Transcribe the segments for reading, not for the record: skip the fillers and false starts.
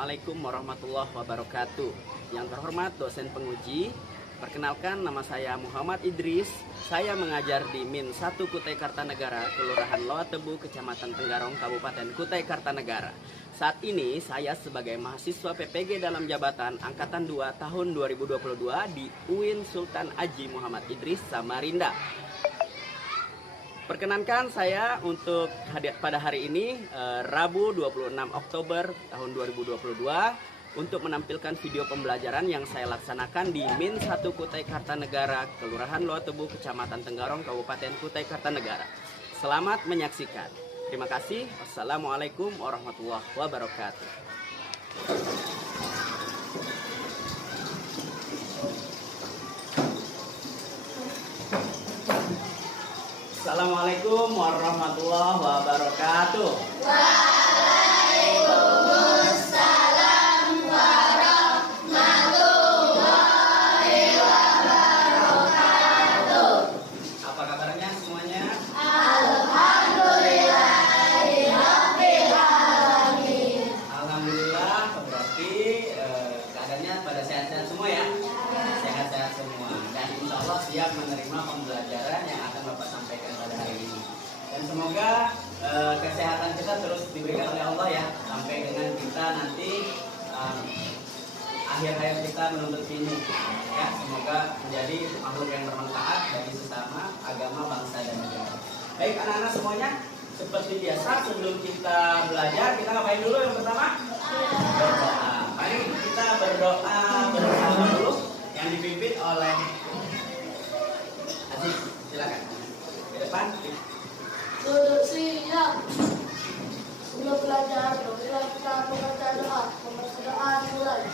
Assalamualaikum warahmatullahi wabarakatuh. Yang terhormat dosen penguji, perkenalkan nama saya Muhammad Idris. Saya mengajar di Min 1 Kutai Kartanegara, Kelurahan Loa Tebu, Kecamatan Tenggarong, Kabupaten Kutai Kartanegara. Saat ini saya sebagai mahasiswa PPG dalam jabatan Angkatan 2 tahun 2022 di UIN Sultan Haji Muhammad Idris, Samarinda. Perkenankan saya untuk pada hari ini Rabu 26 Oktober tahun 2022 untuk menampilkan video pembelajaran yang saya laksanakan di Min 1 Kutai Kartanegara, Kelurahan Loa Tebu, Kecamatan Tenggarong, Kabupaten Kutai Kartanegara. Selamat menyaksikan. Terima kasih. Wassalamualaikum warahmatullahi wabarakatuh. Assalamualaikum warahmatullahi wabarakatuh. Waalaikumsalam warahmatullahi wabarakatuh. Apa kabarnya semuanya? Alhamdulillahirabbil alamin. Alhamdulillah, berarti keadaannya pada sehat-sehat semua ya? Sehat-sehat semua. Dan insya Allah siap menerima pembelajaran yang akan Bapak sampaikan pada hari ini. Dan semoga kesehatan kita terus diberikan oleh Allah ya, sampai dengan kita nanti akhir hayat kita menuntut ilmu ya. Semoga menjadi makhluk yang bermanfaat bagi sesama, agama, bangsa, dan negara. Baik anak-anak semuanya, seperti biasa sebelum kita belajar, kita ngapain dulu yang pertama? Berdoa. Mari kita berdoa bersama dulu yang dipimpin oleh Aziz. Silakan ke depan. Duduk siap. Sebelum belajar, kita membaca doa. Membaca doa mulai.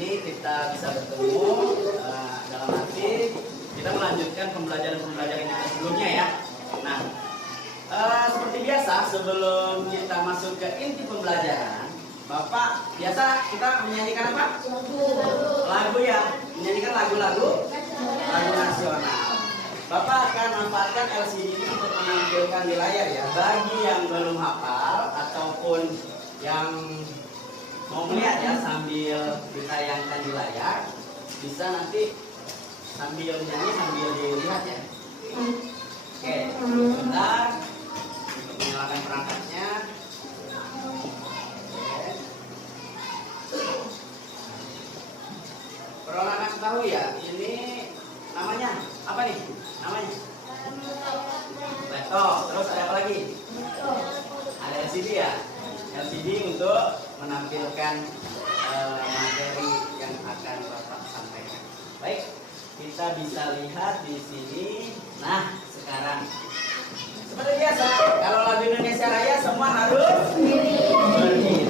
Kita bisa bertemu dalam arti kita melanjutkan pembelajaran kita sebelumnya ya. Nah, seperti biasa sebelum kita masuk ke inti pembelajaran, Bapak biasa kita menyanyikan apa? Lagu ya, menyanyikan lagu-lagu nasional. Bapak akan manfaatkan LCD ini untuk menampilkan di layar ya. Bagi yang belum hafal ataupun yang mau melihat ya sambil ditayangkan di layar, bisa nanti sambil nyanyi sambil dilihat ya. Oke, sebentar untuk menyalakan perangkatnya. Perlu anak tahu ya, ini namanya apa nih? Namanya laptop. Terus ada apa lagi? Ada LCD ya. LCD untuk menampilkan materi yang akan Bapak sampaikan. Baik, kita bisa lihat di sini. Nah, sekarang seperti biasa, kalau lagu Indonesia Raya semua harus berdiri.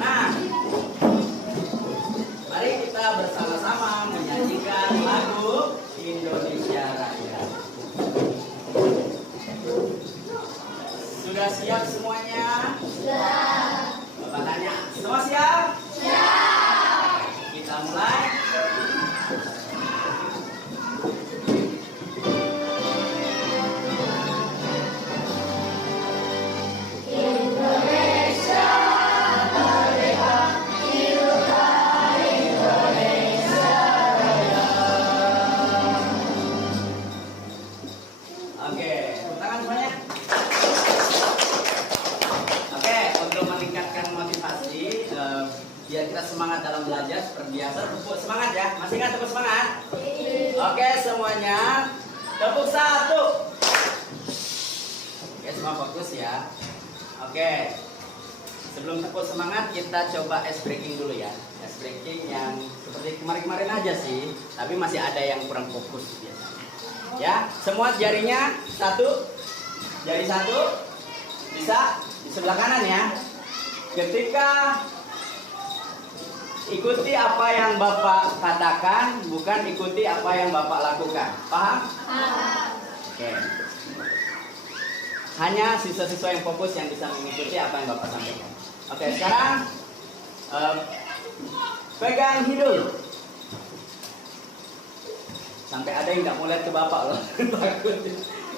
Nah, mari kita bersama-sama menyanyikan lagu Indonesia Raya. Sudah siap semuanya? Sudah. Bapak tanya, semua siap? Siap. Kita mulai. Indonesia merdeka, hiduplah Indonesia Raya. Oke, tepuk tangan semuanya. Untuk meningkatkan motivasi, biar kita semangat dalam belajar seperti biasa, tepuk semangat ya. Masih ingat tepuk semangat? Oke semuanya, tepuk satu. Oke semua fokus ya. Oke, sebelum tepuk semangat kita coba ice breaking dulu ya. Ice breaking yang seperti kemarin-kemarin aja sih, tapi masih ada yang kurang fokus biasanya. Ya, semua jarinya satu, jari satu, bisa di sebelah kanan ya. Ketika ikuti apa yang Bapak katakan, bukan ikuti apa yang Bapak lakukan. Paham? Oke. Hanya siswa-siswa yang fokus yang bisa mengikuti apa yang Bapak sampaikan. Oke, sekarang pegang hidung. Sampai ada yang nggak mau lihat ke Bapak loh. Takut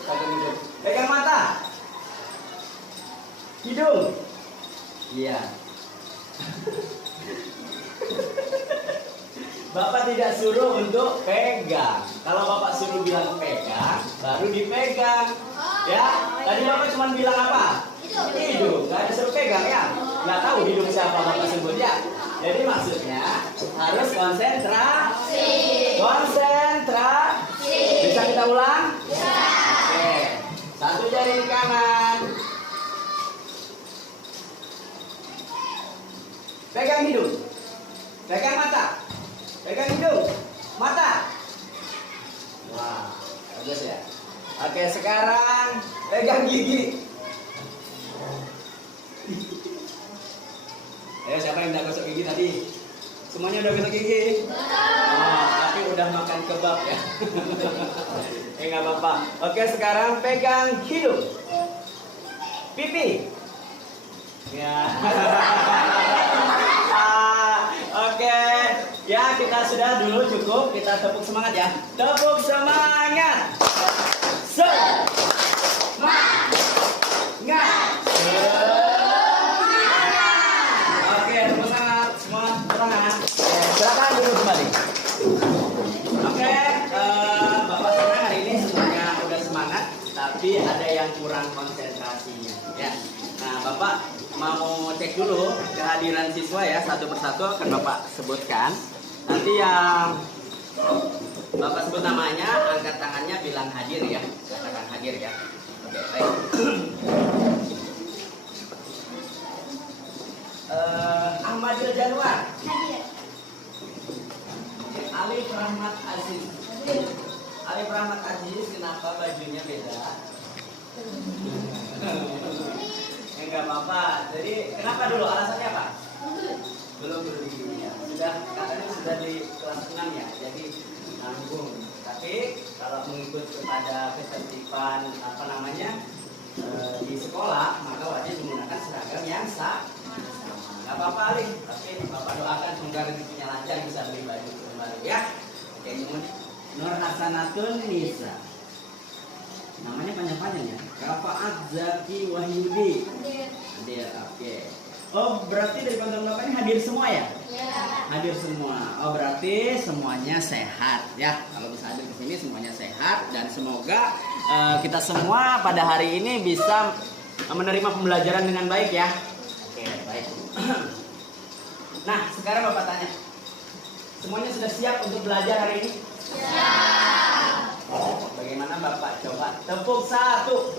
hidung. Pegang mata. Hidung. Iya. Bapak tidak suruh untuk pegang. Kalau Bapak suruh bilang pegang, baru dipegang. Ya, tadi Bapak cuma bilang apa? Hidung. Nggak ada suruh pegang ya. Nggak tahu hidung siapa Bapak sebut ya. Jadi maksudnya harus konsentrasi. Konsentrasi. Bisa kita ulang? Oke. Satu jari di kanan. Pegang hidung. Pegang mata. Pegang hidung, mata. Wah, bagus ya. Oke, sekarang pegang gigi. Siapa yang udah gosok gigi tadi? Semuanya udah gosok gigi? Oh, tapi udah makan kebab ya. Nggak apa-apa. Oke, sekarang pegang hidung. Pipi. Ya. Oke. Ya, kita sudah dulu cukup. Kita tepuk semangat ya. Tepuk semangat. Semangat. Oke, tepuk semangat. Semua semangat. Silakan duduk kembali. Oke, Bapak senang hari ini semuanya udah semangat, tapi ada yang kurang konsentrasinya. Ya. Nah, Bapak mau cek dulu kehadiran siswa ya, satu persatu akan Bapak sebutkan. Nanti yang Bapak sebut namanya, angkat tangannya, bilang hadir ya. Katakan hadir ya. Oke, baik. Ahmadil Januar. Hadir. Alif Rahmat Aziz. Alif Rahmat Aziz, kenapa bajunya beda? Enggak apa-apa. Jadi kenapa dulu? Alasannya apa? Belum ya. Sudah katanya sudah di kelas 6 ya. Jadi nanggung. Tapi kalau mengikut kepada ketertiban apa namanya di sekolah, maka wajib menggunakan seragam yang sama. Enggak apa-apa Ali. Tapi Bapak doakan semoga rezekinya lancar bisa beli baju baru ya. Oke, Nur Hasanatun Nisa. Namanya panjang-panjang ya. Rafaat Zaki Wahyudi. Hadir, oke. Oh, berarti dari konten Bapak ini hadir semua ya? Hadir semua. Oh, berarti semuanya sehat ya. Kalau bisa hadir ke sini semuanya sehat dan semoga kita semua pada hari ini bisa menerima pembelajaran dengan baik ya. Oke, baik. Nah, sekarang Bapak tanya. Semuanya sudah siap untuk belajar hari ini? Siap. Bagaimana Bapak coba tepuk satu?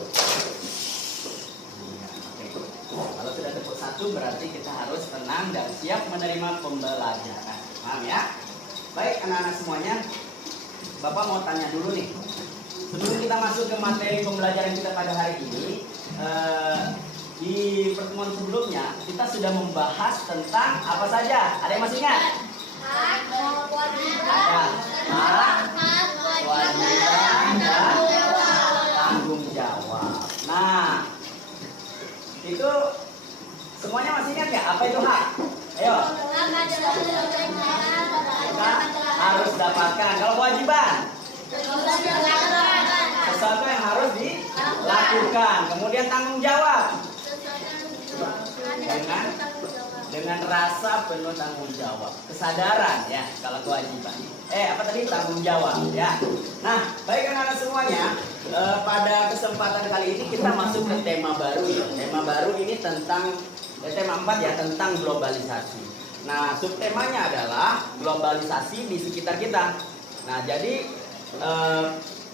Kalau sudah tepuk satu berarti kita harus tenang dan siap menerima pembelajaran. Paham ya? Baik anak-anak semuanya, Bapak mau tanya dulu nih. Sebelum kita masuk ke materi pembelajaran kita pada hari ini, di pertemuan sebelumnya kita sudah membahas tentang apa saja? Ada yang masih ingat? Ada hak, kewajiban, dan tanggung jawab. Nah, itu semuanya masih ingat ya? Apa itu hak? Ayo. Kita harus dapatkan. Kalau kewajiban, sesuatu yang harus dilakukan. Kemudian tanggung jawab. Dengan rasa penuh tanggung jawab, kesadaran ya kalau kewajiban. Apa tadi tanggung jawab ya. Nah, baik anak-anak semuanya, pada kesempatan kali ini kita masuk ke tema baru ya. Tema baru ini tentang tema 4 ya, tentang globalisasi. Nah, subtemanya adalah globalisasi di sekitar kita. Nah, jadi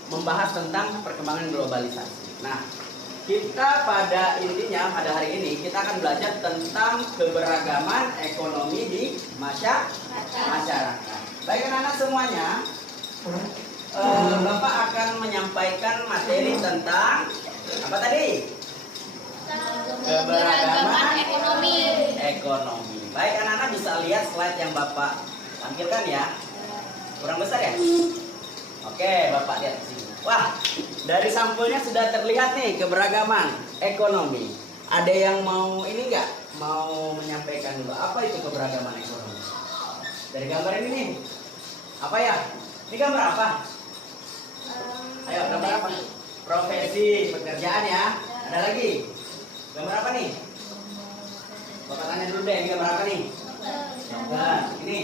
membahas tentang perkembangan globalisasi. Nah, kita pada intinya pada hari ini kita akan belajar tentang keberagaman ekonomi di masyarakat. Baik anak-anak semuanya, Bapak akan menyampaikan materi tentang apa tadi? Keberagaman ekonomi. Ekonomi. Baik, anak-anak bisa lihat slide yang Bapak tampilkan ya. Kurang besar ya? Oke, Bapak lihat di sini. Wah, dari sampulnya sudah terlihat nih keberagaman ekonomi. Ada yang mau ini enggak? Mau menyampaikan dulu apa itu keberagaman ekonomi? Dari gambar ini nih. Apa ya? Ini gambar apa? Ayo, gambar apa? Profesi, pekerjaan ya. Ada lagi? Gambar apa nih? Bapak tanya dulu deh, ini gambar apa nih? Gambar, ini.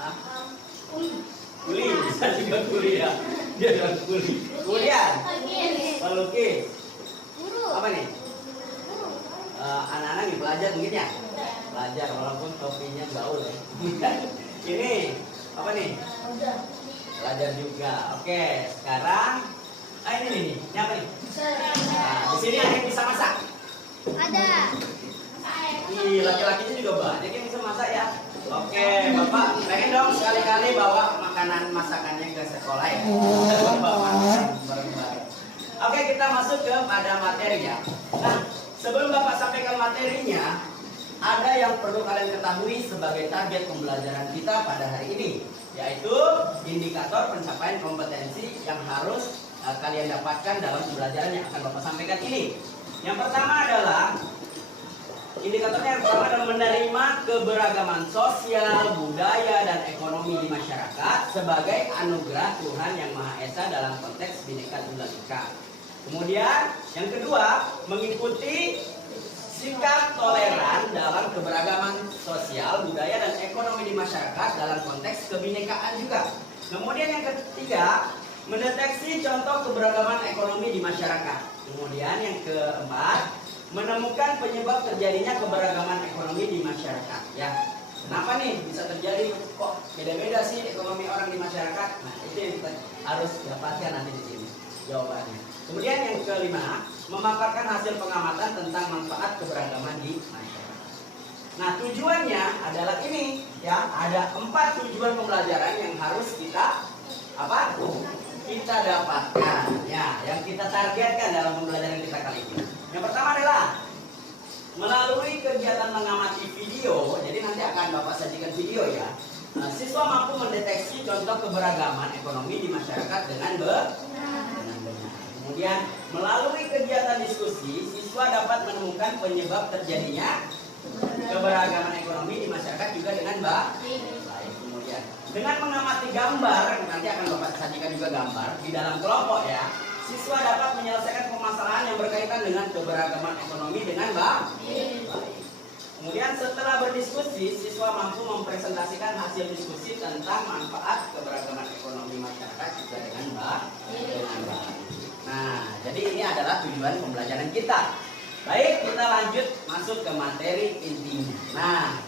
Hah? Kuli, bisa juga kuli ya. Dia bilang kuli. Kemudian, melukis. Apa nih? Anak-anak nih belajar mungkin ya? Belajar, walaupun topinya gaul ya. Ini, apa nih? Belajar juga. Oke, sekarang ini nih, ini apa nih? Nah, di sini ada yang bisa masak. Ada. Ih, laki-lakinya juga banyak yang bisa masak ya. Oke, Bapak pengen dong sekali-kali bawa makanan masakannya ke sekolah ya. Bapak makan bareng-bareng. Oke, kita masuk ke pada materinya. Nah, sebelum Bapak sampaikan materinya, ada yang perlu kalian ketahui sebagai target pembelajaran kita pada hari ini, yaitu indikator pencapaian kompetensi yang harus kalian dapatkan dalam pembelajaran yang akan Bapak sampaikan ini. Yang pertama adalah indikatornya yang pertama adalah menerima keberagaman sosial, budaya, dan ekonomi di masyarakat sebagai anugerah Tuhan Yang Maha Esa dalam konteks Bhinneka Tunggal Ika. Kemudian yang kedua, mengikuti sikap toleran dalam keberagaman sosial, budaya, dan ekonomi di masyarakat dalam konteks kebinekaan juga. Kemudian yang ketiga, mendeteksi contoh keberagaman ekonomi di masyarakat. Kemudian yang keempat, menemukan penyebab terjadinya keberagaman ekonomi di masyarakat. Ya, kenapa nih bisa terjadi kok beda-beda sih ekonomi orang di masyarakat? Nah, itu yang kita harus dapatkan nanti di sini jawabannya. Kemudian yang kelima, memaparkan hasil pengamatan tentang manfaat keberagaman di masyarakat. Nah, tujuannya adalah ini, ya, ada 4 tujuan pembelajaran yang harus kita apa? Kita dapatkan, ya, yang kita targetkan dalam pembelajaran kita kali ini. Yang pertama adalah melalui kegiatan mengamati video. Jadi nanti akan Bapak sajikan video ya. Nah, siswa mampu mendeteksi contoh keberagaman ekonomi di masyarakat dengan benar. Kemudian melalui kegiatan diskusi, siswa dapat menemukan penyebab terjadinya keberagaman ekonomi di masyarakat juga dengan baik. Kemudian dengan mengamati gambar, nanti akan Bapak sajikan juga gambar di dalam kelompok ya. Siswa dapat menyelesaikan permasalahan yang berkaitan dengan keberagaman ekonomi dengan baik. Kemudian setelah berdiskusi, siswa mampu mempresentasikan hasil diskusi tentang manfaat keberagaman ekonomi masyarakat juga dengan baik. Nah, jadi ini adalah tujuan pembelajaran kita. Baik, kita lanjut masuk ke materi intinya. Nah,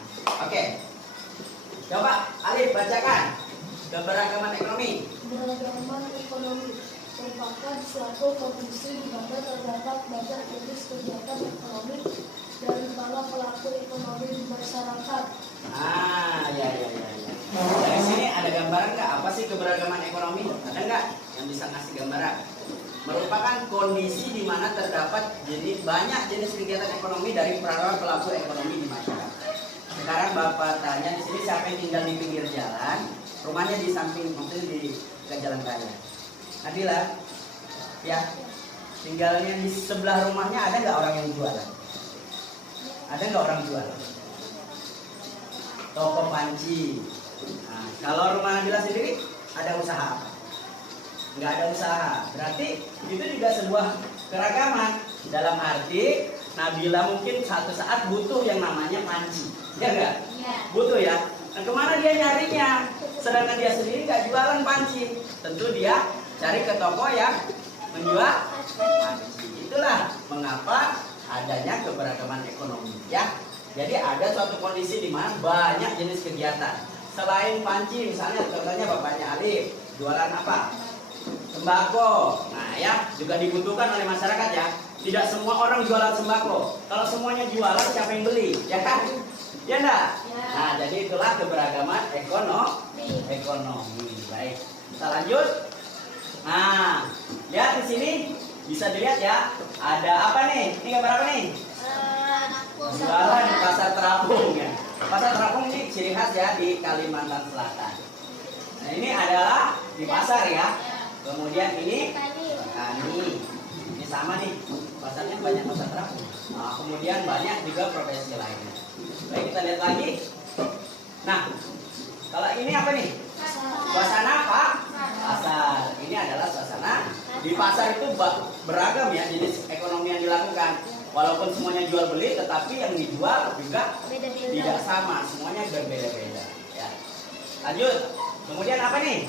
oke. Coba Alif bacakan keberagaman ekonomi. Keberagaman ekonomi merupakan suatu kondisi di mana terdapat banyak jenis kegiatan ekonomi dari para pelaku ekonomi di masyarakat. Ya. Dari sini ada gambaran nggak apa sih keberagaman ekonomi? Ada nggak yang bisa ngasih gambaran? Merupakan kondisi di mana terdapat banyak jenis kegiatan ekonomi dari para pelaku ekonomi di masyarakat. Sekarang Bapak tanya di sini siapa yang tinggal di pinggir jalan, rumahnya di samping, maksudnya di jalan raya. Nabila, ya, tinggalnya di sebelah rumahnya ada nggak orang yang jualan? Ada nggak orang jualan? Toko panci. Nah, kalau rumah Nabila sendiri ada usaha apa? Nggak ada usaha. Berarti itu juga sebuah keragaman. Dalam arti Nabila mungkin satu saat butuh yang namanya panci, ya nggak? Ya. Butuh ya. Nah, kemana dia nyarinya? Sedangkan dia sendiri nggak jualan panci. Tentu dia cari ke toko yang menjual panci. Itulah mengapa adanya keberagaman ekonomi, ya. Jadi ada suatu kondisi di mana banyak jenis kegiatan. Selain panci, misalnya contohnya bapaknya Alif jualan apa? Sembako. Nah, ya, juga dibutuhkan oleh masyarakat ya. Tidak semua orang jualan sembako. Kalau semuanya jualan, siapa yang beli? Ya kan? Ya enggak? Ya. Nah, jadi itulah keberagaman ekonomi. ekonomi. Baik, kita lanjut. Nah, lihat di sini bisa dilihat ya. Ada apa nih? Ini gambar apa nih? Jualan di pasar terapung ya. Pasar terapung ini ciri khas ya di Kalimantan Selatan. Nah, ini adalah di pasar ya. Kemudian ini petani. Ini sama nih. Pasarnya banyak pasar terapung. Nah, kemudian banyak juga profesi lainnya. Baik, kita lihat lagi. Nah, kalau ini apa nih? Suasana apa? Pasar. Ini adalah suasana di pasar itu beragam ya jenis ekonomi yang dilakukan. Walaupun semuanya jual beli, tetapi yang dijual juga tidak sama, semuanya berbeda-beda. Ya. Lanjut. Kemudian apa nih?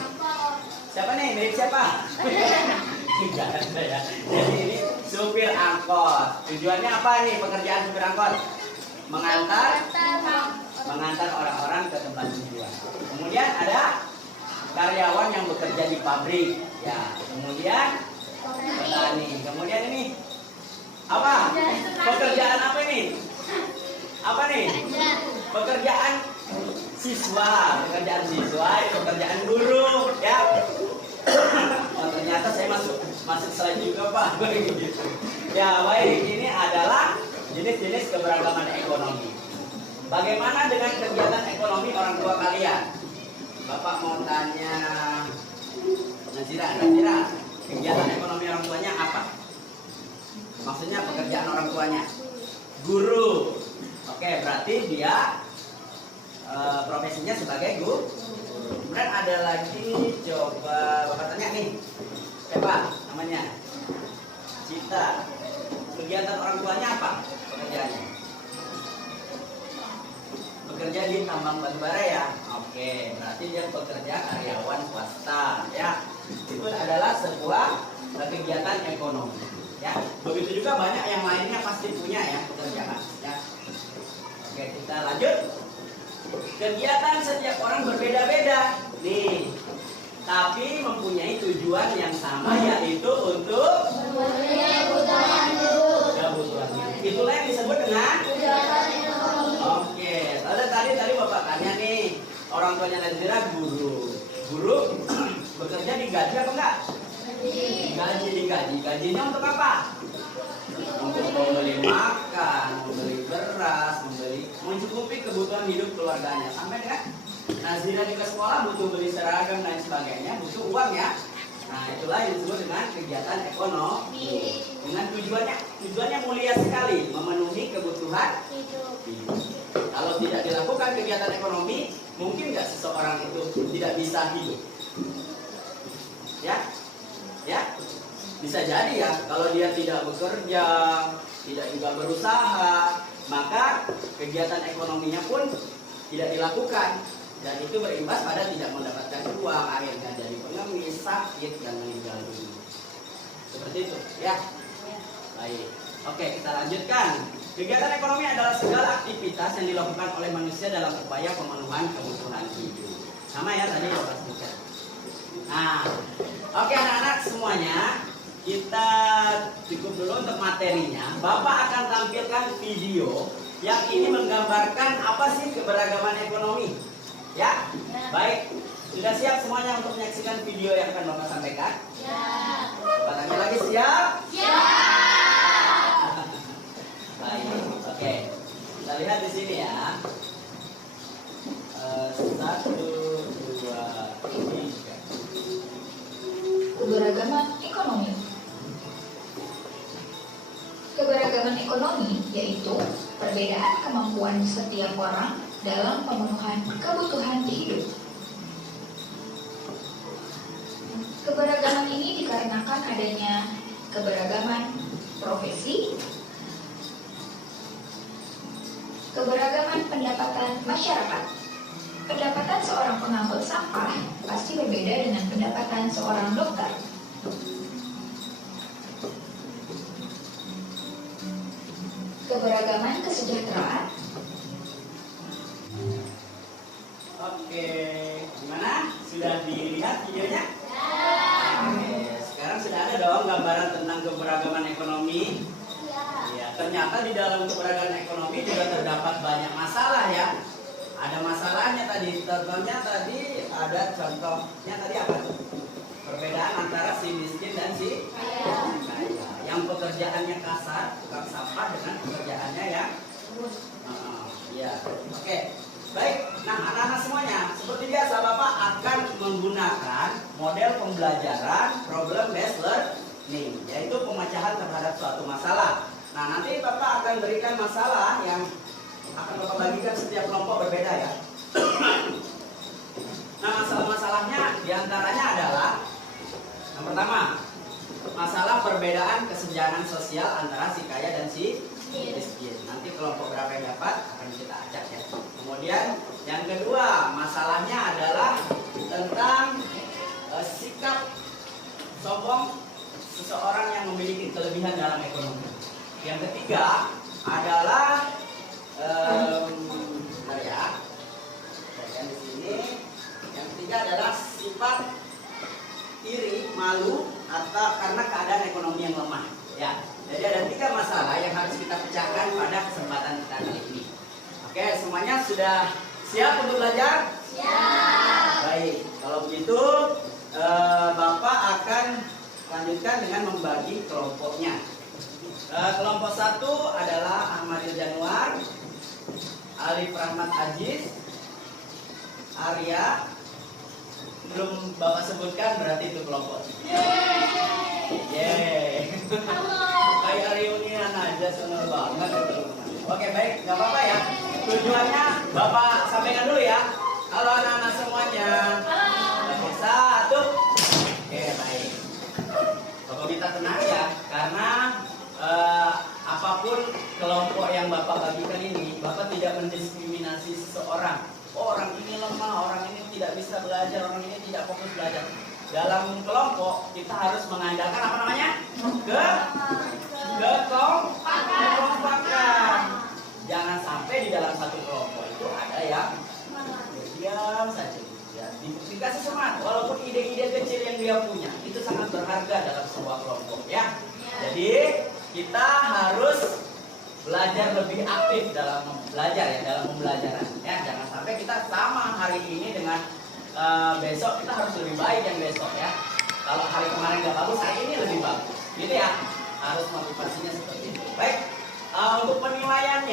Siapa nih? Milik siapa? Tidak ada ya. Jadi ini supir angkot. Tujuannya apa nih pekerjaan supir angkot? Mengantar orang-orang ke tempat tujuan. Kemudian ada karyawan yang bekerja di pabrik. Ya. Kemudian petani. Kemudian ini apa? Pekerjaan apa ini? Apa nih? Pekerjaan siswa, pekerjaan guru, ya. Oh, ternyata saya masuk slide juga Pak. Ya baik, ini adalah jenis-jenis keberagaman ekonomi. Bagaimana dengan kegiatan ekonomi orang tua kalian? Bapak mau tanya, Nazira, kegiatan ekonomi orang tuanya apa? Maksudnya pekerjaan orang tuanya? Guru. Oke, berarti dia profesinya sebagai guru. Kemudian ada lagi, coba Bapak tanya nih, siapa namanya? Cita. Kegiatan orang tuanya apa? Pekerjaannya? Bekerja di tambang batubara ya? Oke, berarti dia pekerja karyawan swasta ya. Itu adalah sebuah kegiatan ekonomi ya. Begitu juga banyak yang lainnya pasti punya ya pekerjaan ya. Oke, kita lanjut. Kegiatan setiap orang berbeda-beda nih, tapi mempunyai tujuan yang sama, yaitu untuk kebutuhan hidup. Itulah yang disebut dengan kegiatan ekonomi. Oke, tadi Bapak tanya nih, orang tuanya Nazira guru. Guru bekerja digaji apa enggak? Digaji. Gajinya untuk apa? Untuk membeli makan, membeli beras, mencukupi kebutuhan hidup keluarganya. Sampai kan Nazira di sekolah butuh beli seragam dan sebagainya, butuh uang ya. Nah, itulah yang disebut dengan kegiatan ekonomi. Dengan tujuannya mulia sekali, memenuhi kebutuhan hidup. Kalau tidak dilakukan kegiatan ekonomi, mungkin nggak seseorang itu tidak bisa hidup. Ya, bisa jadi ya, kalau dia tidak bekerja, tidak juga berusaha, maka kegiatan ekonominya pun tidak dilakukan, dan itu berimbas pada tidak mendapatkan uang, akhirnya jadi pengemis, sakit, dan meninggal dunia. Seperti itu ya. Baik, oke, kita lanjutkan. Kegiatan ekonomi adalah segala aktivitas yang dilakukan oleh manusia dalam upaya pemenuhan kebutuhan hidup. Sama ya tadi Bapak sebutkan. Nah, oke anak-anak semuanya, kita cukup dulu untuk materinya. Bapak akan tampilkan video yang ini menggambarkan apa sih keberagaman ekonomi. Ya, baik. Sudah siap semuanya untuk menyaksikan video yang akan Bapak sampaikan? Ya. Bapak tanya lagi, siap? Siap. Baik, oke. Kita lihat di sini ya. 1, 2, 3. Keberagaman ekonomi. Keberagaman ekonomi yaitu perbedaan kemampuan setiap orang dalam pemenuhan kebutuhan hidup. Keberagaman ini dikarenakan adanya keberagaman profesi, keberagaman pendapatan masyarakat. Pendapatan seorang pengangkut sampah pasti berbeda dengan pendapatan seorang dokter. Keberagaman kesejahteraan. Oke, gimana? Sudah dilihat videonya? Oke, sekarang sudah ada dong gambaran tentang keberagaman ekonomi. Ya, ternyata di dalam keberagaman ekonomi juga terdapat banyak masalah ya. Ada masalahnya tadi, contohnya tadi ada ada contohnya tadi apa tuh? Perbedaan antara si miskin dan si kaya. Yang pekerjaannya kasar, tukang sampah, dengan pekerjaannya yang ya. Oke. Baik. Nah, anak-anak semuanya, seperti biasa Bapak akan menggunakan model pembelajaran problem based learning, yaitu pemecahan terhadap suatu masalah. Nah, nanti Bapak akan berikan masalah yang akan Bapak bagikan setiap kelompok berbeda ya. Nah, masalah-masalahnya diantaranya adalah yang pertama, masalah perbedaan kesenjangan sosial antara si kaya dan si miskin. Nanti kelompok berapa yang dapat akan kita acak ya. Kemudian yang kedua, masalahnya adalah tentang sikap sombong seseorang yang memiliki kelebihan dalam ekonomi. Yang ketiga adalah di sini. Yang ketiga adalah sifat iri, malu, atau karena keadaan ekonomi yang lemah. Ya, jadi ada 3 masalah yang harus kita pecahkan pada kesempatan kita kali ini. Oke, semuanya sudah siap untuk belajar? Siap. Baik, kalau begitu Bapak akan lanjutkan dengan membagi kelompoknya. Kelompok 1 adalah Ahmadil Januar, Alif Rahmat Aziz, Arya. Belum Bapak sebutkan berarti itu kelompok. Yeay. Kayak reunian aja, seneng banget. Oke, baik, nggak apa-apa ya. Tujuannya Bapak sampaikan dulu ya. Halo anak-anak semuanya. Oke, 1. Oke, baik. Bapak minta tenang ya, karena apapun kelompok yang Bapak bagikan ini, Bapak tidak mendiskriminasi seseorang. Oh, orang ini lemah, orang ini tidak bisa belajar, orang ini tidak fokus belajar. Dalam kelompok kita harus mengandalkan apa namanya? Kekompakan. Jangan sampai di dalam satu kelompok itu ada yang diam saja. Ya, dikasih semangat, walaupun ide-ide kecil yang dia punya itu sangat berharga dalam sebuah kelompok ya. Jadi kita harus belajar lebih aktif dalam belajar ya, dalam pembelajaran ya. Jangan sampai kita sama hari ini dengan besok kita harus lebih baik yang besok ya. Kalau hari kemarin nggak bagus, hari ini lebih bagus gitu ya. Harus motivasinya seperti itu. Baik, untuk penilaian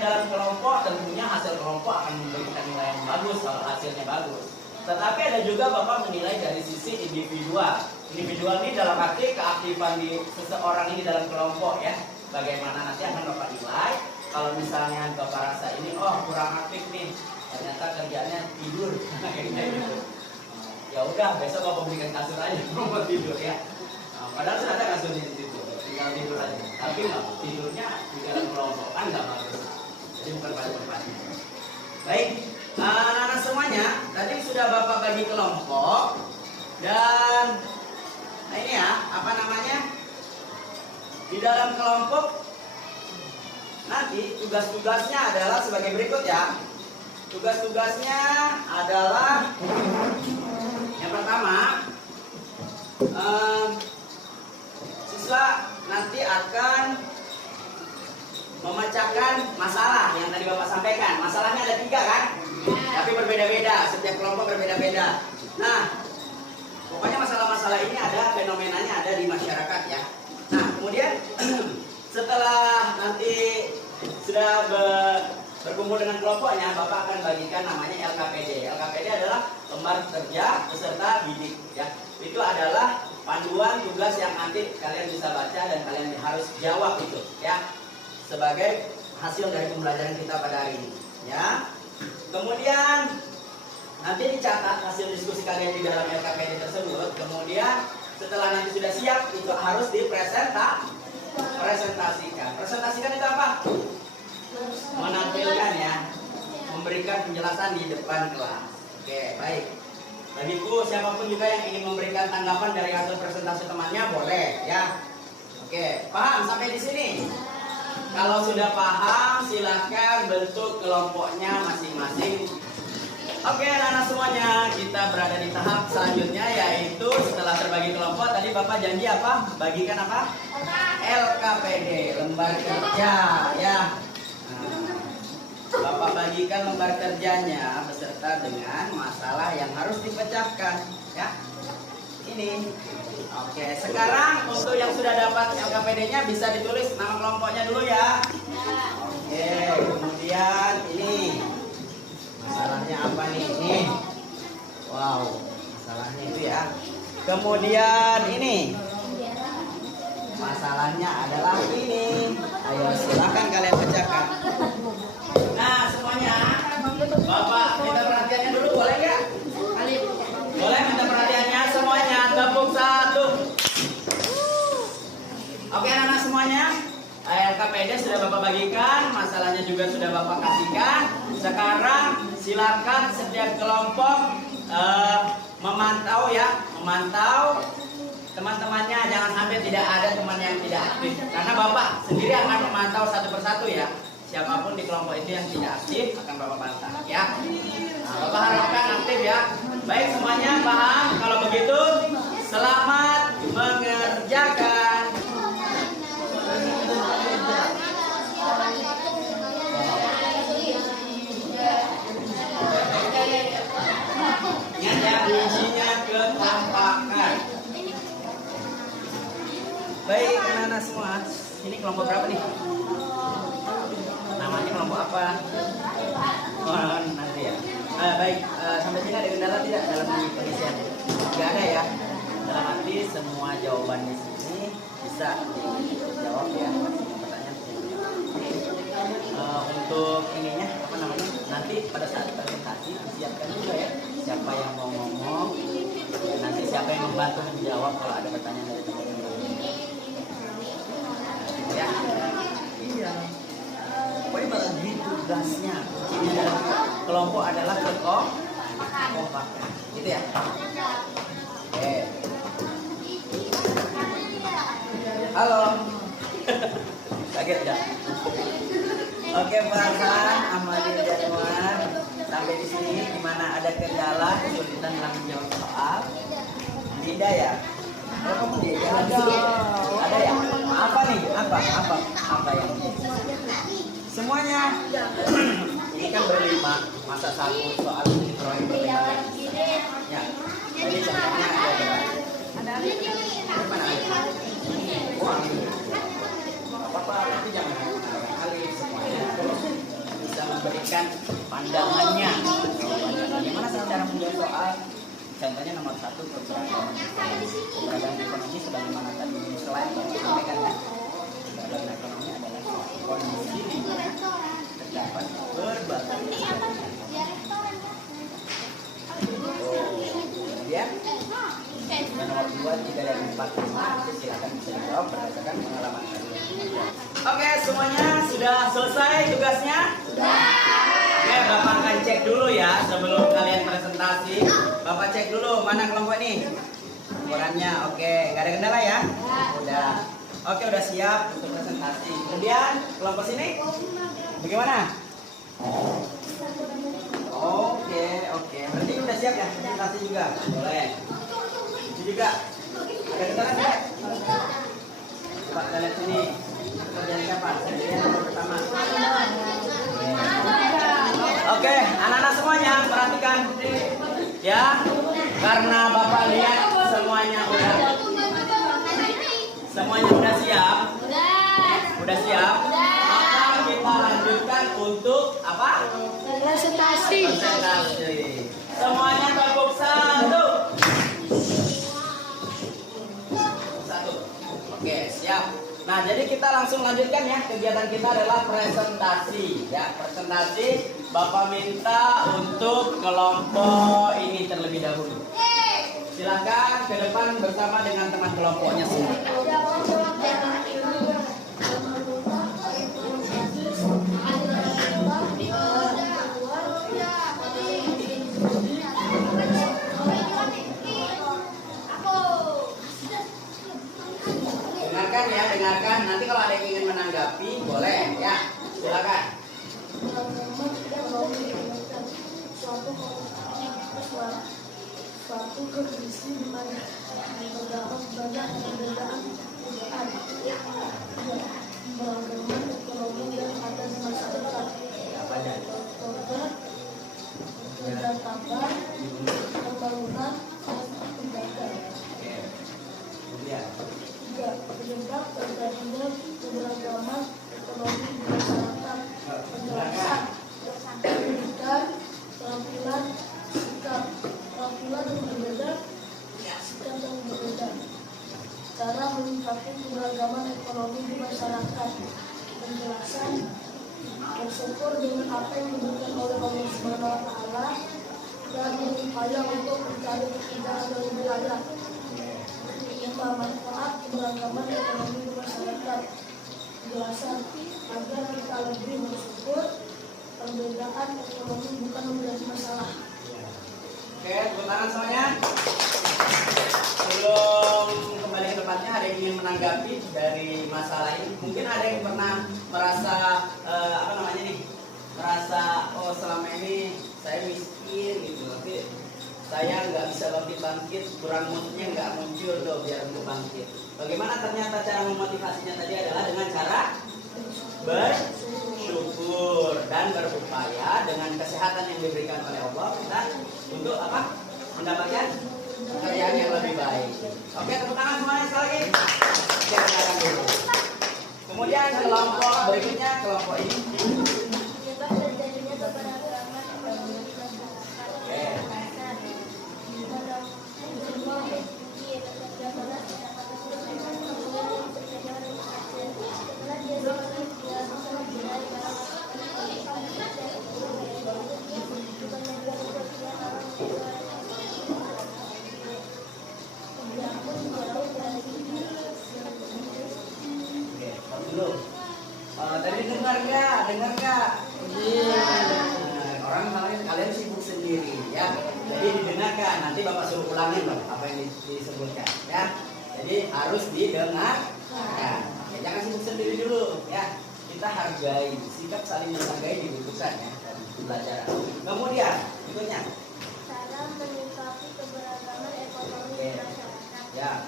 dalam kelompok tentunya hasil kelompok akan memberikan nilai yang bagus kalau hasilnya bagus. Tetapi ada juga Bapak menilai dari sisi individual. Individual ini dalam arti keaktifan di seseorang ini dalam kelompok ya. Bagaimana nanti akan Bapak nilai. Kalau misalnya Bapak rasa ini kurang aktif nih, ternyata kerjanya tidur kayak gitu. Ya udah, besok Bapak berikan kasur aja buat tidur ya. Padahal sudah ada kasurnya di situ, tinggal tidur aja. Tapi nggak, tidurnya di dalam kelompok kan nggak bagus. Jadi bukan pada tempatnya. Baik, anak-anak semuanya, tadi sudah Bapak bagi kelompok dan ini ya, apa namanya? Di dalam kelompok nanti tugas-tugasnya adalah sebagai berikut ya. Tugas-tugasnya adalah yang pertama, siswa nanti akan memecahkan masalah yang tadi Bapak sampaikan. Masalahnya ada 3 kan? Tapi berbeda-beda, setiap kelompok berbeda-beda. Nah, pokoknya masalah-masalah ini ada, fenomenanya ada di masyarakat ya. Nah, kemudian setelah nanti sudah berkumpul dengan kelompoknya, Bapak akan bagikan namanya LKPD. LKPD adalah lembar kerja peserta didik ya. Itu adalah panduan tugas yang nanti kalian bisa baca dan kalian harus jawab itu ya, sebagai hasil dari pembelajaran kita pada hari ini ya. Kemudian nanti dicatat hasil diskusi kalian di dalam LKPD tersebut. Kemudian setelah nanti sudah siap, itu harus presentasikan. Presentasikan itu apa? Menampilkan ya, memberikan penjelasan di depan kelas. Oke, baik. Bagiku, siapapun juga yang ingin memberikan tanggapan dari hasil presentasi temannya boleh ya. Oke, paham sampai di sini? Kalau sudah paham, silahkan bentuk kelompoknya masing-masing. Oke, anak-anak semuanya, kita berada di tahap selanjutnya, yaitu setelah terbagi kelompok. Tadi Bapak janji apa? Bagikan apa? LKPD, lembar kerja ya. Bapak bagikan lembar kerjanya beserta dengan masalah yang harus dipecahkan, ya. Ini. Oke, sekarang untuk yang sudah dapat LKPD-nya bisa ditulis nama kelompoknya dulu ya. Oke, kemudian ini masalahnya apa nih? Ini. Wow, masalahnya itu ya. Kemudian ini. Masalahnya adalah ini. Ayo silakan kalian pecahkan. Nah, semuanya. Bapak minta perhatiannya dulu, boleh nggak? Boleh minta perhatiannya semuanya. Tepuk satu. Oke anak-anak semuanya. LKPD sudah Bapak bagikan, masalahnya juga sudah Bapak kasihkan. Sekarang silakan setiap kelompok memantau ya, memantau teman-temannya, jangan sampai tidak ada teman yang tidak aktif. Karena Bapak sendiri akan memantau satu persatu ya. Siapapun di kelompok itu yang tidak aktif akan Bapak pantau ya. Nah, Bapak harapkan aktif ya. Baik semuanya paham? Kalau begitu selamat mengerjakan. Ingat ya, kuncinya ketampakan. Baik anak-anak semua, ini kelompok berapa nih? Namanya kelompok apa? Oh, nanti ya. Baik, sampai sini ada kendala tidak dalam pengisian? Tidak ada ya. Dalam arti semua jawaban di sini bisa dijawab ya. Pertanyaan untuk ininya apa namanya? Nanti pada saat presentasi disiapkan juga ya. Siapa yang mau ngomong, nanti siapa yang membantu menjawab kalau ada pertanyaan dari teman-teman. Ya. Iya. Pokoknya bagi tugasnya. Ini dalam kelompok adalah kekompakan. Gitu ya. Oke. Halo. Kaget ya? Oke, Farhan, Amadil Januar. Sampai di sini gimana, ada kendala, kesulitan dalam menjawab soal? Tidak ya? Ada ya? Apa nih? Apa yang semuanya? Ini kan berlima, masa satu soal ini proyek berlima ya. Jadi contohnya ada mana? Oh, apa-apa, tapi jangan alih semuanya. Bisa memberikan pandangannya. Bagaimana sih cara menjawab soal? Contohnya nomor 1, keberagaman ekonomi sebagaimana tadi selain sampaikan ya. Keberagaman ekonomi adalah kondisi di mana terdapat berbagai kemudian nomor 2, 3, dan 4, 5 silakan bisa dijawab berdasarkan pengalaman kalian. Oke, semuanya sudah selesai tugasnya? Oke, Bapak akan cek dulu ya sebelum kalian presentasi. Bapak cek dulu mana kelompok ini ukurannya. Oke, nggak ada kendala ya? Udah. Oke, udah siap untuk presentasi. Kemudian kelompok sini bagaimana? Oke. Berarti udah siap ya presentasi juga? Boleh. Ini juga ada kendala nggak? Coba kita lihat sini. Kerjaan siapa? Sendirian yang pertama. Oke, anak-anak semuanya perhatikan ya, karena Bapak lihat semuanya udah siap, maka kita lanjutkan untuk apa? Presentasi. Semuanya tepuk satu. Oke, siap. Nah, jadi kita langsung lanjutkan ya. Kegiatan kita adalah presentasi. Ya, presentasi. Bapak minta untuk kelompok ini terlebih dahulu. Silakan ke depan bersama dengan teman kelompoknya sendiri. Dengarkan ya, dengarkan. Nanti kalau ada yang ingin menanggapi, boleh ya. Silakan. Suatu kondisi di mana terdapat banyak perbedaan beragam ekonomi dan ada di masyarakat. aja? kerja tambang, pembangunan, dan pendidikan. Oke. Kemudian. 3. Penyebab terjadinya keberagaman ekonomi di masyarakat. Penjelasan pendidikan, keterampilan, sikap, keterampilan yang berbeda, sikap yang berbeda. Cara menyikapi keberagaman ekonomi di masyarakat. Penjelasan bersyukur dengan apa yang diberikan oleh Allah Subhanahu wa Ta'ala dan berupaya untuk mencari pekerjaan yang lebih layak. 5. Manfaat keberagaman ekonomi di masyarakat. Penjelasan agar kita lebih bersyukur, perbedaan ekonomi bukan menjadi masalah. Oke, tepuk tangan semuanya. Sebelum kembali ke tempatnya, ada yang ingin menanggapi dari masalah ini? Mungkin ada yang pernah merasa merasa oh selama ini saya miskin gitu, tapi saya nggak bisa bangkit, kurang moodnya nggak muncul tuh biar untuk bangkit. Bagaimana ternyata cara memotivasinya tadi adalah dengan cara bersyukur dan berupaya dengan kesehatan yang diberikan oleh Allah kita untuk apa? Mendapatkan pekerjaan yang lebih baik. Oke, tepuk tangan semuanya sekali lagi. Kita silakan dulu. Kemudian kelompok berikutnya, kelompok ini. Penyebab terjadinya keberagaman ekonomi di masyarakat. Dulu. Tadi dengar nggak? Orang kalian sibuk sendiri ya. Jadi didengarkan. Nanti Bapak suruh ulangin loh apa yang disebutkan ya. Jadi harus didengar. Oke, jangan sibuk sendiri dulu ya. Kita hargai, sikap saling menghargai dibutuhkan ya dalam pembelajaran. Kemudian berikutnya. Cara menyikapi keberagaman ekonomi di masyarakat. Ya.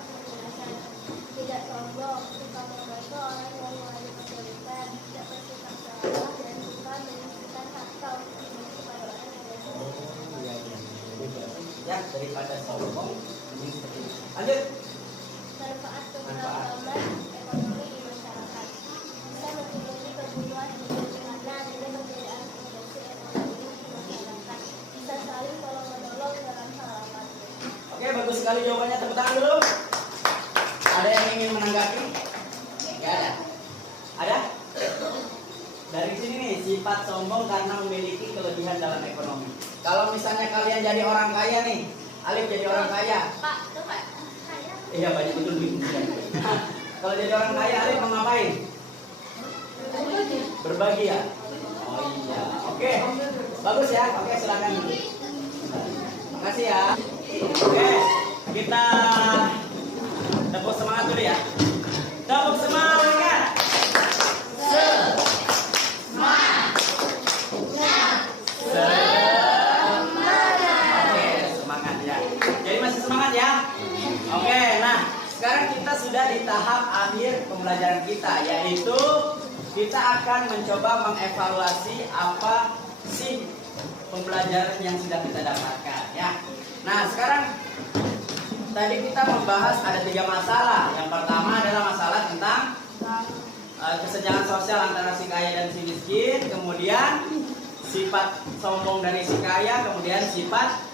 Tidak sombong, suka membantu orang yang lagi kesulitan, tidak bersikap salah dan suka menunjukkan fakta untuk kepada orang yang lagi kesulitan. Ya, daripada sombong ini seperti itu. Lanjut. Manfaat keberagaman ekonomi di masyarakat. Bisa memenuhi kebutuhan hidup karena adanya perbedaan potensi ekonomi di masyarakat. Bisa saling tolong menolong dalam hal apapun. Oke, bagus sekali jawabannya. Tepuk tangan dulu. Ada yang ingin menanggapi? Gak ada. Ada? Dari sini nih, sifat sombong karena memiliki kelebihan dalam ekonomi. Kalau misalnya kalian jadi orang kaya nih, Alif jadi orang kaya. Pak, itu Pak. Iya, banyak betul duit. Kalau jadi orang kaya, Alif mau ngapain? Berbagi ya? Oh iya. Oke. Bagus ya. Oke, silakan. Makasih ya. Oke, kita tepuk semangat dulu ya. Tepuk semangat. Oke, semangat ya. Jadi masih semangat ya. Oke, nah sekarang kita sudah di tahap akhir pembelajaran kita, yaitu kita akan mencoba mengevaluasi apa sih pembelajaran yang sudah kita dapatkan ya. Nah sekarang tadi kita membahas ada 3 masalah. Yang pertama adalah masalah tentang kesenjangan sosial antara si kaya dan si miskin. Kemudian sifat sombong dari si kaya. Kemudian sifat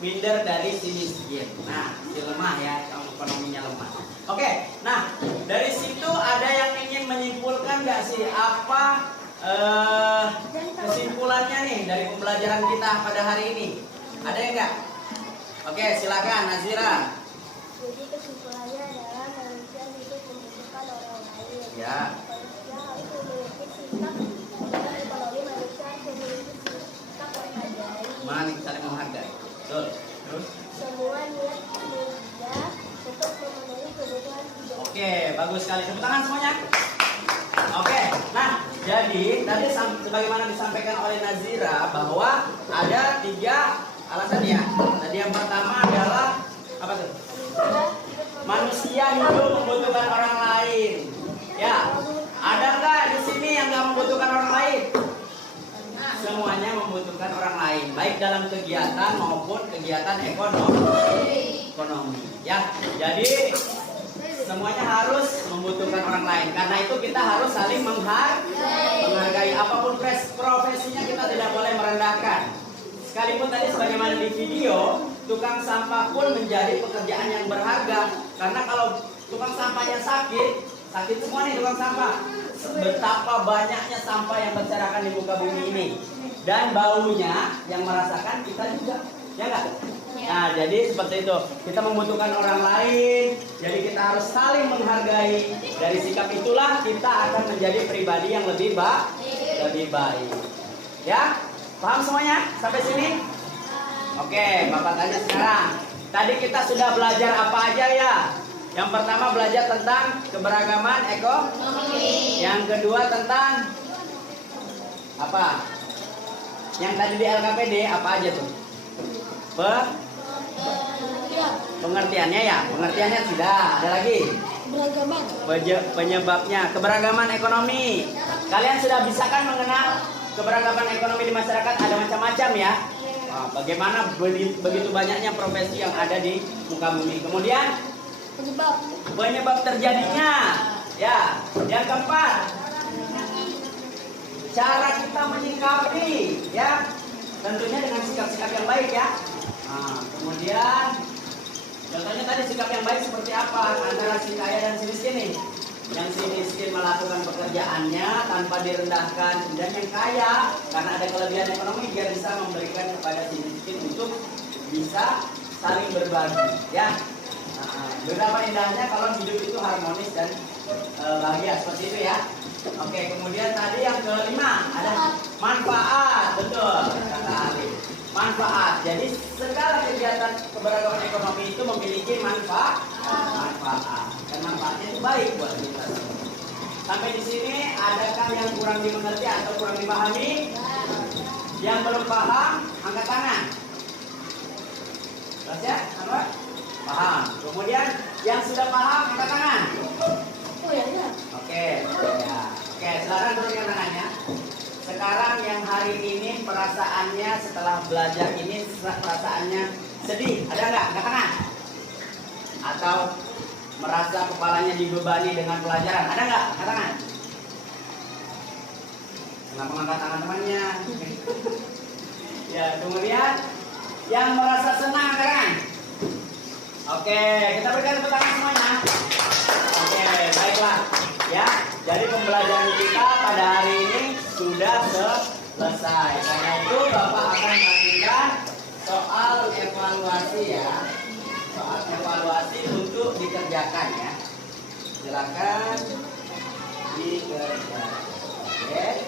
minder dari si miskin. Nah, si lemah ya, ekonominya lemah. Oke, nah dari situ ada yang ingin menyimpulkan nggak sih apa kesimpulannya nih dari pembelajaran kita pada hari ini? Ada yang nggak? Oke, silakan Nazira. Jadi kesimpulannya adalah manusia hidup membutuhkan orang lain. Ya. Manusia harus memiliki sikap dan ekonomi manusia harus memiliki sikap menghargai. Saling menghargai. Betul. Terus? Semua niat manusia untuk memenuhi kebutuhan hidup. Oke, bagus sekali. Tepuk tangan semuanya. Oke, nah jadi tadi sebagaimana disampaikan oleh Nazira bahwa ada 3 alasannya. Tadi yang pertama adalah apa tuh? Manusia hidup membutuhkan orang lain. Ya, ada nggak di sini yang nggak membutuhkan orang lain? membutuhkan orang lain, baik dalam kegiatan maupun kegiatan ekonomi. Ya, jadi semuanya harus membutuhkan orang lain. Karena itu kita harus saling menghargai. Apapun profesinya kita tidak boleh merendahkan. Sekalipun tadi sebagaimana di video, tukang sampah pun menjadi pekerjaan yang berharga. Karena kalau tukang sampahnya sakit semua nih tukang sampah. Betapa banyaknya sampah yang berserakan di muka bumi ini. Dan baunya yang merasakan kita juga. Ya enggak? Nah, jadi seperti itu. Kita membutuhkan orang lain. Jadi kita harus saling menghargai. Dari sikap itulah kita akan menjadi pribadi yang lebih baik. Ya? Paham semuanya? Sampai sini? Oke, Bapak tanya sekarang. Tadi kita sudah belajar apa aja ya? Yang pertama belajar tentang keberagaman ekonomi. Yang kedua tentang apa? Yang tadi di LKPD apa aja tuh? Pengertiannya ya, pengertiannya sudah. Ada lagi? Penyebabnya, keberagaman ekonomi. Kalian sudah bisa kan mengenal keberagaman ekonomi di masyarakat ada macam-macam ya? Nah, bagaimana begitu banyaknya profesi yang ada di muka bumi. Kemudian penyebab terjadinya. Ya, yang keempat, cara kita menyikapi, ya, tentunya dengan sikap-sikap yang baik ya. Nah, kemudian contohnya tadi sikap yang baik seperti apa antara si kaya dan si miskin nih. Yang si miskin melakukan pekerjaannya tanpa direndahkan, dan yang kaya karena ada kelebihan ekonomi dia bisa memberikan kepada si miskin untuk bisa saling berbagi, ya. Betapa indahnya kalau hidup itu harmonis dan bahagia seperti itu ya. Oke, kemudian tadi yang kelima ada manfaat, betul kata Ali. Manfaat. Jadi segala kegiatan keberagaman ekonomi itu memiliki manfaat. Dan manfaatnya itu baik buat kita. Sampai di sini adakah yang kurang dimengerti atau kurang dipahami? Yang belum paham, angkat tangan. Jelas ya? Apa? Paham. Kemudian yang sudah paham angkat tangan. Oke, ya. Oke, silakan turunkan tangannya. Sekarang yang hari ini perasaannya setelah belajar ini perasaannya sedih, ada nggak? Angkat tangan. Atau merasa kepalanya dibebani dengan pelajaran, ada nggak? Angkat tangan. Kenapa angkat tangan temannya? Ya, kemudian yang merasa senang angkat tangan. Oke, kita berikan tepuk tangan semuanya. Oke, baiklah. Ya, jadi pembelajaran kita pada hari ini sudah selesai. Karena itu Bapak akan melanjutkan soal evaluasi ya. Soal evaluasi untuk dikerjakan ya. Silakan dikerjakan.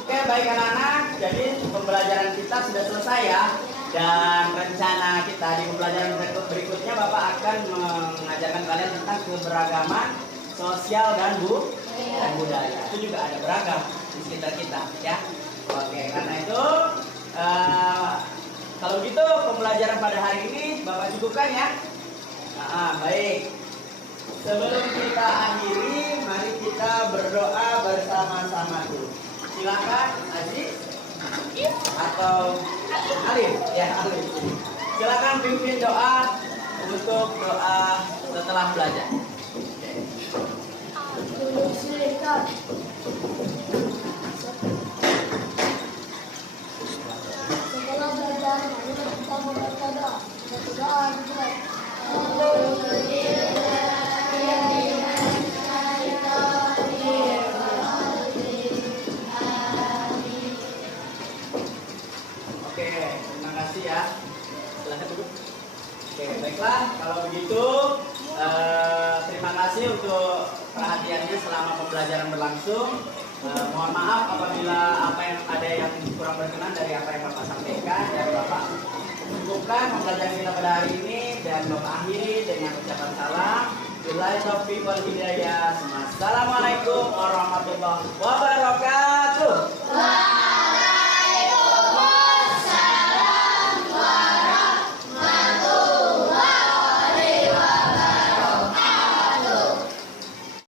Oke, baik anak-anak. Jadi pembelajaran kita sudah selesai ya. Dan rencana kita di pembelajaran berikutnya Bapak akan mengajarkan kalian tentang keberagaman sosial dan budaya. Itu juga ada beragam di sekitar kita ya. Oke, karena itu kalau gitu pembelajaran pada hari ini Bapak cukupkan ya. Baik. Sebelum kita akhiri, mari kita berdoa bersama-sama dulu. Silakan Aziz atau Alif, ya Alif. Silakan pimpin doa untuk doa setelah belajar. Setelah belajar, mari kita berdoa. Oke, terima kasih ya. Silahkan duduk. Oke, baiklah. Kalau begitu, terima kasih untuk perhatiannya selama pembelajaran berlangsung. Mohon maaf apabila ada yang kurang berkenan dari apa yang Bapak sampaikan dan Bapak cukupkan pembelajaran kita pada hari ini dan Bapak akhiri dengan ucapan salam. Billahi taufiq wal hidayah. Assalamualaikum warahmatullahi wabarakatuh.